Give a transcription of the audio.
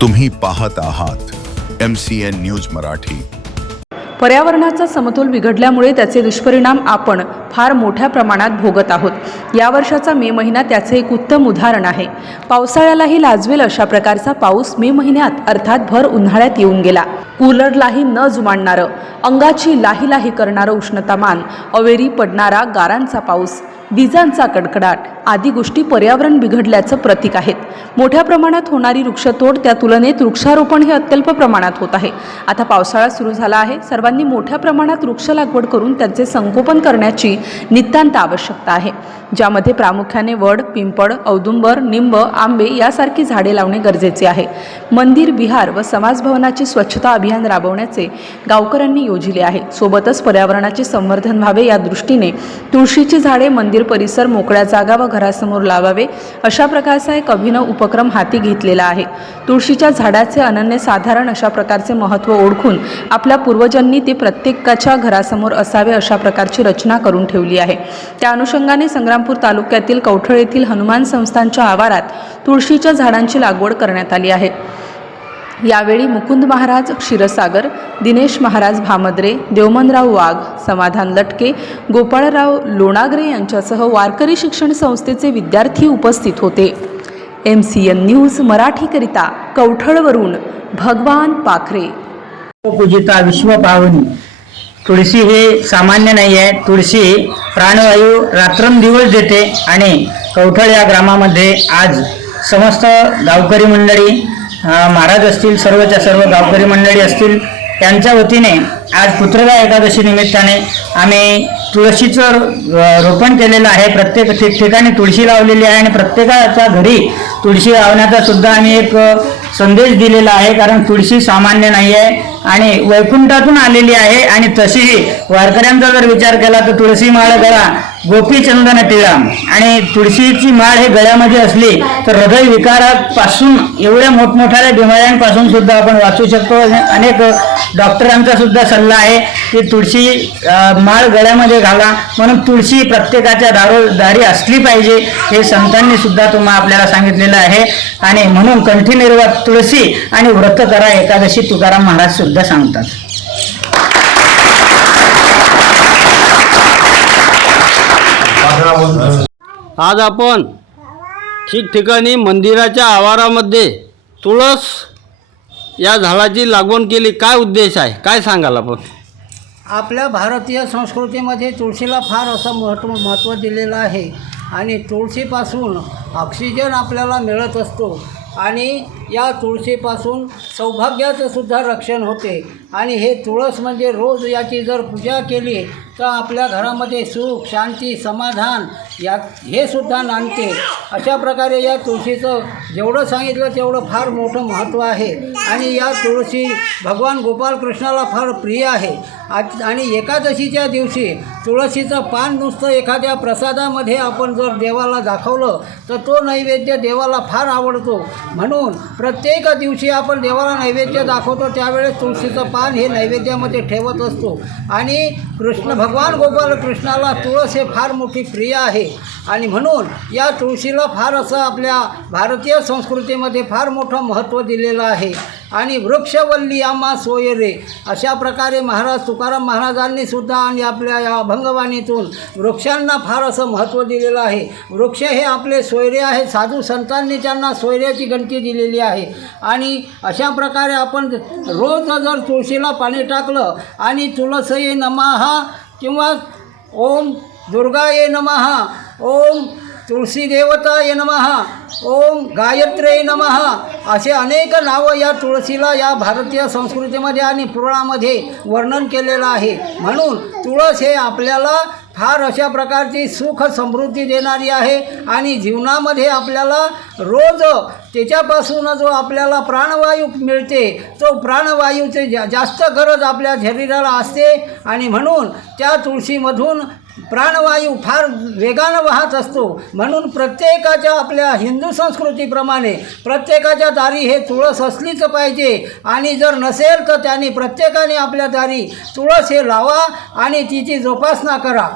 तुम्ही पाहत आहात M C N news Marathi. पर्यावरणाचा समतोल बिघडल्यामुळे त्याचे दुष्परिणाम आपण फार मोठ्या प्रमाणात भोगत आहोत. या वर्षाचा मे महिना त्याचे एक उत्तम उदाहरण आहे. पावसाळ्यालाही लाजवेल अशा प्रकारचा पाऊस मे महिन्यात अर्थात भर उन्हाळ्यात येऊन गेला. कूलरलाही न जुमानणारं अंगाची लाही लाही करणारं उष्णतामान अवेरी पडणारा गारांचा पाऊस विजांचा कडकडाट आदी गोष्टी पर्यावरण बिघडल्याचं प्रतीक आहेत. मोठ्या प्रमाणात होणारी वृक्षतोड त्या तुलनेत वृक्षारोपण हे अत्यल्प प्रमाणात होत आहे. आता पावसाळा सुरू झाला आहे. सर्वांनी मोठ्या प्रमाणात वृक्ष लागवड करून त्यांचे संगोपन करण्याची नितांत आवश्यकता आहे. ज्यामध्ये प्रामुख्याने वड पिंपळ औदुंबर निंब आंबे यासारखी झाडे लावणे गरजेचे आहे. मंदिर विहार व समाजभवनाची स्वच्छता अभियान राबवण्याचे गावकऱ्यांनी योजिले आहे. सोबतच पर्यावरणाचे संवर्धन व्हावे या दृष्टीने तुळशीची झाडे मंदिर परिसर मोकळ्या जागा व घरासमोर लावावे अशा प्रकारचा एक अभिनव उपक्रम हाती घेतलेला आहे. तुळशीच्या झाडाचे अनन्यसाधारण अशा प्रकारचे महत्त्व ओळखून आपल्या पूर्वजांनी ते प्रत्येकाच्या घरासमोर असावे अशा प्रकारची रचना करून ठेवली आहे. त्या अनुषंगाने संग्रामपूर तालुक्यातील कवठळ येथील हनुमान संस्थांच्या आवारात तुळशीच्या झाडांची लागवड करण्यात आली आहे. यावेळी मुकुंद महाराज क्षीरसागर दिनेश महाराज भामद्रे देवमनराव वाघ समाधान लटके गोपाळराव लोणागरे यांच्यासह वारकरी शिक्षण संस्थेचे विद्यार्थी उपस्थित होते. एम सी एन न्यूज मराठीकरिता कवठळवरून भगवान पाखरे. पूजिता विश्वपावनी. तुळशी हे सामान्य नाही आहे तुळशी प्राणवायू रात्रंदिवस देते आणि कवठळ या ग्रामामध्ये आज समस्त गावकरी मंडळी महाराज असतील सर्वच्या सर्व गावकरी मंडळी असतील त्यांच्या वतीने आज पुत्रदा एकादशी निमित्ताने आम्ही तुळशीचं रोपण केलेलं आहे. प्रत्येक ठिकठिकाणी तुळशी लावलेली आहे आणि प्रत्येकाच्या घरी तुळशी लावण्याचा सुद्धा आम्ही एक संदेश दिलेला आहे. कारण तुळशी सामान्य नाही आहे आणि वैकुंठातून आलेली आहे आणि तशीही वारकऱ्यांचा जर विचार केला तर तुळशी माळ गळा गोपीचंदन टिळा आणि तुळशीची माळ हे गळ्यामध्ये असली तर हृदय विकारापासून एवढ्या मोठमोठ्या बिमाऱ्यांपासून सुद्धा आपण वाचू शकतो. अनेक डॉक्टरांचा सुद्धा सल्ला आहे की तुळशी माळ गळ्यामध्ये घाला. म्हणून तुळशी प्रत्येकाच्या दारो दारी असली पाहिजे हे संतांनी सुद्धा तुम्हाला आपल्याला सांगितलेलं आहे. आणि म्हणून कंठी निर्वात तुळशी आणि व्रत करा एकादशी तुकाराम महाराज सुद्धा सांगतात. आज आपण ठिकठिकाणी मंदिराच्या आवारामध्ये तुळस या झाडाची लागवड केली काय उद्देश आहे? काय सांगाल आपण? आपल्या भारतीय संस्कृतीमध्ये तुळशीला फार असं महत्त्व महत्त्व दिलेलं आहे. आणि तुळशीपासून ऑक्सिजन आपल्याला मिळत असतो. आणि या तुळशीपासून सौभाग्याचं सुद्धा रक्षण होते. आणि हे तुळस म्हणजे रोज याची जर पूजा केली तर आपल्या घरामध्ये सुख शांती समाधान या हे सुद्धा नांदते. अशा प्रकारे या तुळशीचं जेवढं सांगितलं तेवढं फार मोठं महत्त्व आहे. आणि या तुळशी भगवान गोपालकृष्णाला फार प्रिय आहे. आज आणि एकादशीच्या दिवशी तुळशीचं पान नुसतं एखाद्या प्रसादामध्ये आपण जर देवाला दाखवलं तर तो नैवेद्य देवाला फार आवडतो. म्हणून प्रत्येक दिवशी आपण देवाला नैवेद्य दाखवतो त्यावेळेस तुळशीचं पान हे नैवेद्यामध्ये ठेवत असतो. आणि कृष्ण भगवान गोपाल कृष्णाला तुळस हे फार मोठी प्रिय आहे. आणि म्हणून या तुळशीला फार असं आपल्या भारतीय संस्कृतीमध्ये फार मोठं महत्त्व दिलेलं आहे. आणि वृक्षवल्ली आम्हा सोयरे अशा प्रकारे महाराज तुकाराम महाराजांनी सुद्धा आणि आपल्या या अभंगवाणीतून वृक्षांना फार असं महत्त्व दिलेलं आहे. वृक्ष हे आपले सोयरे आहेत साधू संतांनी त्यांना सोयऱ्याची गणती दिलेली आहे. आणि अशा प्रकारे आपण रोज जर तुळशीला पाणी टाकलं आणि तुळसये नमहा किंवा ओम दुर्गाये नमहा ओम तुळशी देवता ये नमहा ओम गायत्रे नमहा असे अनेक नावं या तुळशीला या भारतीय संस्कृतीमध्ये आणि पुराणामध्ये वर्णन केलेलं आहे. म्हणून तुळस हे आपल्याला फार अशा प्रकारची सुख समृद्धी देणारी आहे आणि जीवनामध्ये आपल्याला रोज त्याच्यापासून जो आपल्याला प्राणवायू मिळते तो प्राणवायूची जा जास्त गरज आपल्या शरीराला असते आणि म्हणून त्या तुळशीमधून प्राणवायू फार वेगानं वाहत असतो. म्हणून प्रत्येकाच्या आपल्या हिंदू संस्कृतीप्रमाणे प्रत्येकाच्या दारी हे तुळस असलीच पाहिजे. आणि जर नसेल तर त्यांनी प्रत्येकाने आपल्या दारी तुळस हे लावा आणि तिची जोपासना करा.